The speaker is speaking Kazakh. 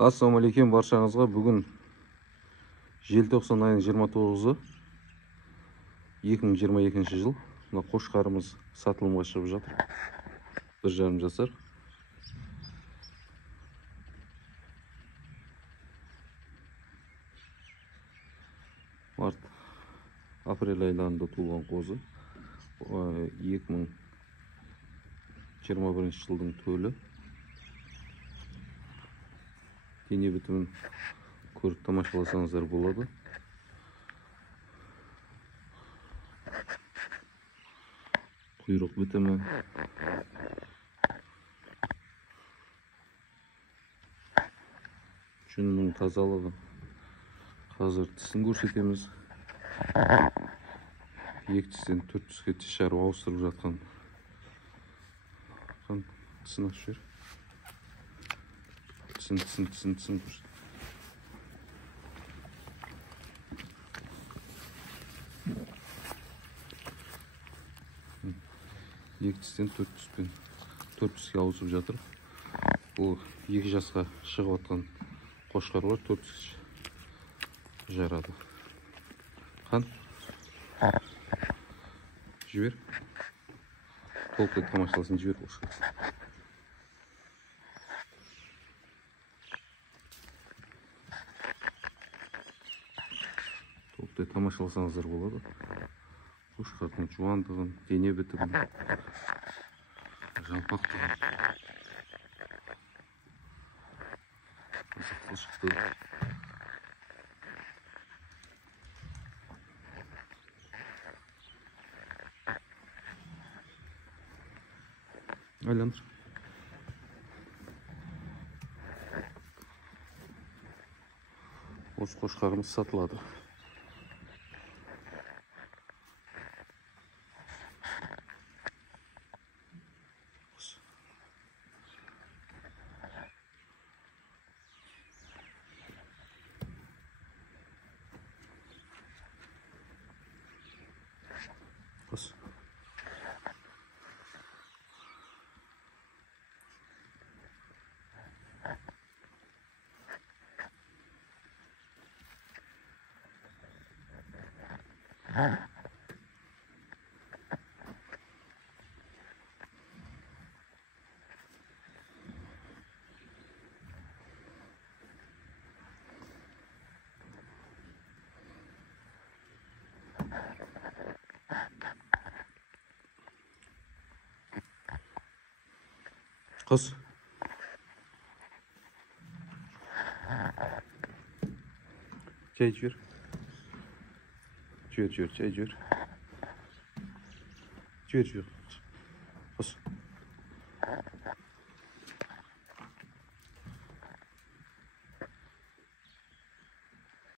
Assalamualaikum barchangizga. Bugun желтоқсан ayının 29-u 2022 yıl. Mына qo'shqarimiz satılımga chiqib жатыр. 1,5 жасар. Mart aprel aylarında tuğulgan qo'zi. 2021 yılın tölü. Дене бітімін көріп тамашаласаңыздар болады. Құйрық бітімі, жүннің тазалығы. Қазір тісін көрсетеміз. 2 тістен 4 тіске тіс жарып ауыстырып жатқан. Тісін ашып жібер. Тісін көрсет. Екі тістен 4 тіске ауысып жатыр. Бұл 2 жасқа шығып атқан қошқарлар 4 тіс жарады. Қан жібер. Толықтай тамашаласын, жібер қошқар. Толықтай тамашаласаңыздар болады. Қошқардың жуандығын, дене бітімін, жалпақтығын. Қошқарды айландыр. Осы қошқарымыз сатылады. Қос. Қос. Çay içiyor. Çay içiyor. Çay içiyor. Қос.